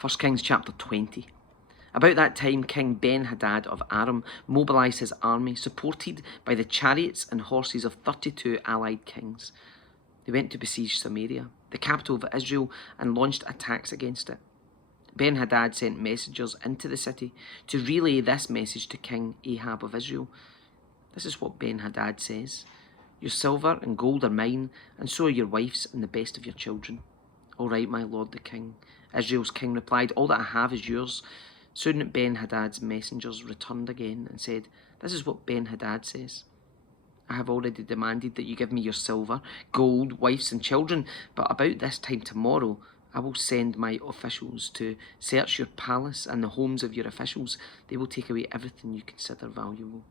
1 Kings chapter 20. About that time, King Ben-Hadad of Aram mobilised his army, supported by the chariots and horses of 32 allied kings. They went to besiege Samaria, the capital of Israel, and launched attacks against it. Ben-Hadad sent messengers into the city to relay this message to King Ahab of Israel. This is what Ben-Hadad says: "Your silver and gold are mine, and so are your wife's and the best of your children." "All right, my lord the king," Israel's king replied, "all that I have is yours." Soon Ben-Hadad's messengers returned again and said, "This is what Ben-Hadad says: I have already demanded that you give me your silver, gold, wives and children, but about this time tomorrow I will send my officials to search your palace and the homes of your officials. They will take away everything you consider valuable."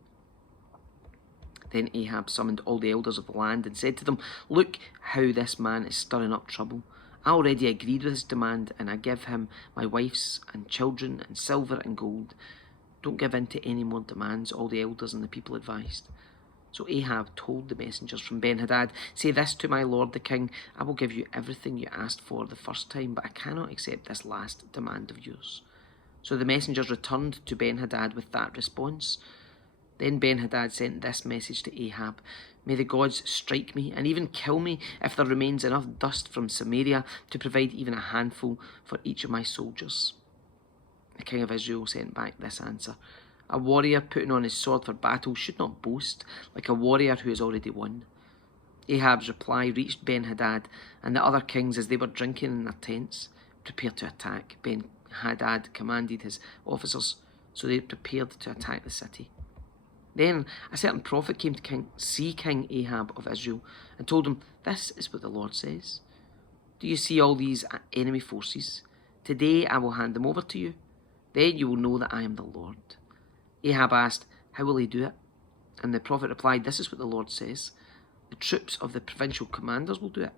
Then Ahab summoned all the elders of the land and said to them, "Look how this man is stirring up trouble. I already agreed with his demand, and I give him my wives and children and silver and gold. Don't give in to any more demands," all the elders and the people advised. So Ahab told the messengers from Ben-Hadad, "Say this to my lord the king: I will give you everything you asked for the first time, but I cannot accept this last demand of yours." So the messengers returned to Ben-Hadad with that response. Then Ben-Hadad sent this message to Ahab: "May the gods strike me and even kill me if there remains enough dust from Samaria to provide even a handful for each of my soldiers." The king of Israel sent back this answer: "A warrior putting on his sword for battle should not boast like a warrior who has already won." Ahab's reply reached Ben-Hadad and the other kings as they were drinking in their tents. "Prepare to attack," Ben-Hadad commanded his officers, so they prepared to attack the city. Then a certain prophet came to King Ahab of Israel and told him, "This is what the Lord says: Do you see all these enemy forces? Today I will hand them over to you. Then you will know that I am the Lord." Ahab asked, "How will he do it?" And the prophet replied, "This is what the Lord says: The troops of the provincial commanders will do it."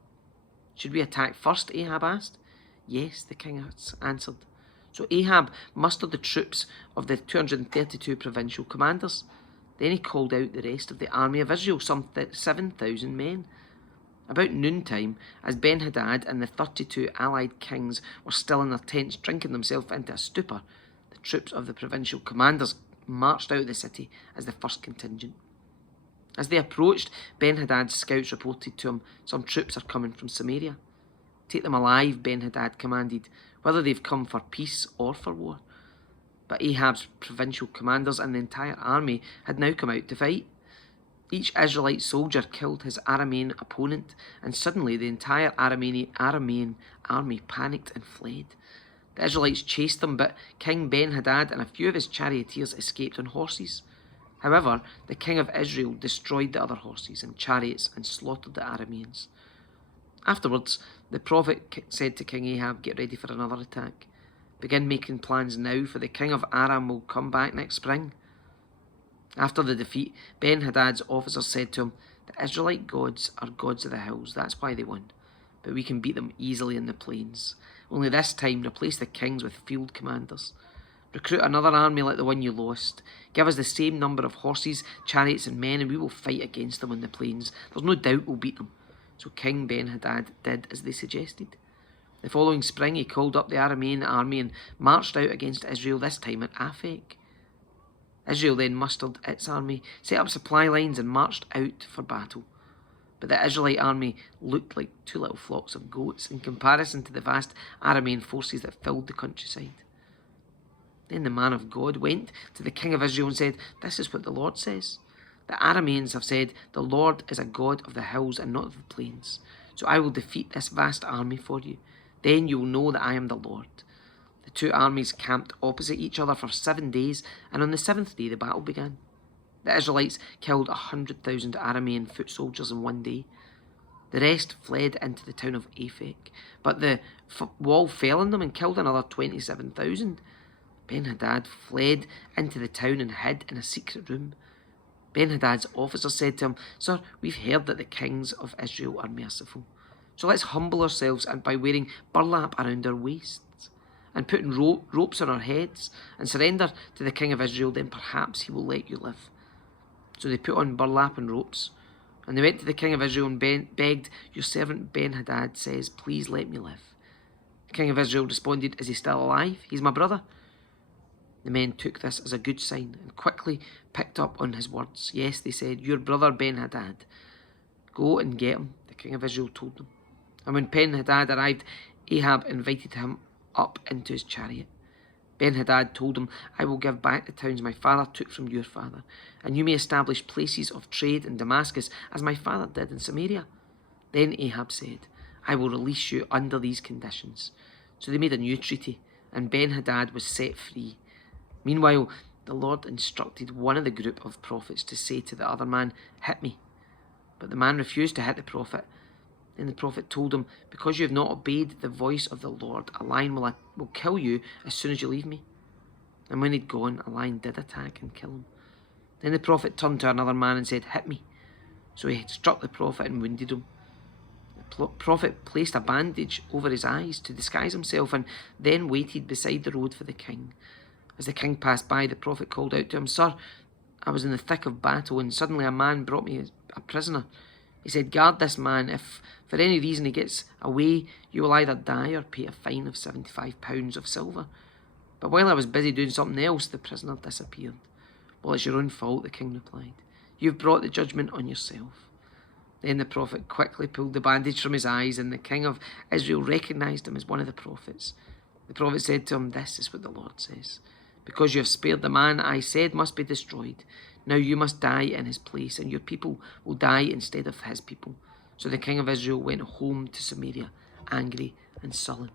"Should we attack first?" Ahab asked. "Yes," the king answered. So Ahab mustered the troops of the 232 provincial commanders. Then he called out the rest of the army of Israel, some 7,000 men. About noontime, as Ben-Hadad and the 32 allied kings were still in their tents drinking themselves into a stupor, the troops of the provincial commanders marched out of the city as the first contingent. As they approached, Ben-Hadad's scouts reported to him, "Some troops are coming from Samaria." "Take them alive," Ben-Hadad commanded, "whether they've come for peace or for war." But Ahab's provincial commanders and the entire army had now come out to fight. Each Israelite soldier killed his Aramean opponent, and suddenly the entire Aramean army panicked and fled. The Israelites chased them, but King Ben-Hadad and a few of his charioteers escaped on horses. However, the king of Israel destroyed the other horses and chariots and slaughtered the Arameans. Afterwards, the prophet said to King Ahab, "Get ready for another attack. Begin making plans now, for the king of Aram will come back next spring." After the defeat, Ben-Hadad's officers said to him, "The Israelite gods are gods of the hills, that's why they won. But we can beat them easily in the plains. Only this time, replace the kings with field commanders. Recruit another army like the one you lost. Give us the same number of horses, chariots and men, and we will fight against them on the plains. There's no doubt we'll beat them." So King Ben-Hadad did as they suggested. The following spring, he called up the Aramean army and marched out against Israel, this time at Aphek. Israel then mustered its army, set up supply lines, and marched out for battle. But the Israelite army looked like two little flocks of goats in comparison to the vast Aramean forces that filled the countryside. Then the man of God went to the king of Israel and said, "This is what the Lord says: The Arameans have said, 'The Lord is a God of the hills and not of the plains.' So I will defeat this vast army for you. Then you will know that I am the Lord." The two armies camped opposite each other for 7 days, and on the 7th day the battle began. The Israelites killed 100,000 Aramean foot soldiers in one day. The rest fled into the town of Aphek, but the wall fell on them and killed another 27,000. Ben-Hadad fled into the town and hid in a secret room. Ben-Hadad's officers said to him, "Sir, we've heard that the kings of Israel are merciful. So let's humble ourselves and by wearing burlap around our waists and putting ropes on our heads and surrender to the king of Israel, then perhaps he will let you live." So they put on burlap and ropes, and they went to the king of Israel and begged, "Your servant Ben-Hadad says, please let me live." The king of Israel responded, "Is he still alive? He's my brother." The men took this as a good sign and quickly picked up on his words. "Yes," they said, "your brother Ben-Hadad. Go and get him," the king of Israel told them. And when Ben-Hadad arrived, Ahab invited him up into his chariot. Ben-Hadad told him, "I will give back the towns my father took from your father, and you may establish places of trade in Damascus, as my father did in Samaria." Then Ahab said, "I will release you under these conditions." So they made a new treaty, and Ben-Hadad was set free. Meanwhile, the Lord instructed one of the group of prophets to say to the other man, "Hit me." But the man refused to hit the prophet. Then the prophet told him, "Because you have not obeyed the voice of the Lord, a lion will kill you as soon as you leave me." And when he'd gone, a lion did attack and kill him. Then the prophet turned to another man and said, "Hit me." So he struck the prophet and wounded him. The prophet placed a bandage over his eyes to disguise himself and then waited beside the road for the king. As the king passed by, the prophet called out to him, "Sir, I was in the thick of battle, and suddenly a man brought me a prisoner. He said, 'Guard this man. If for any reason he gets away, you will either die or pay a fine of 75 pounds of silver.' But while I was busy doing something else, the prisoner disappeared." "Well, it's your own fault," the king replied. "You've brought the judgment on yourself." Then the prophet quickly pulled the bandage from his eyes, and the king of Israel recognized him as one of the prophets. The prophet said to him, "This is what the Lord says. Because you have spared the man I said must be destroyed, now you must die in his place, and your people will die instead of his people." So the king of Israel went home to Samaria, angry and sullen.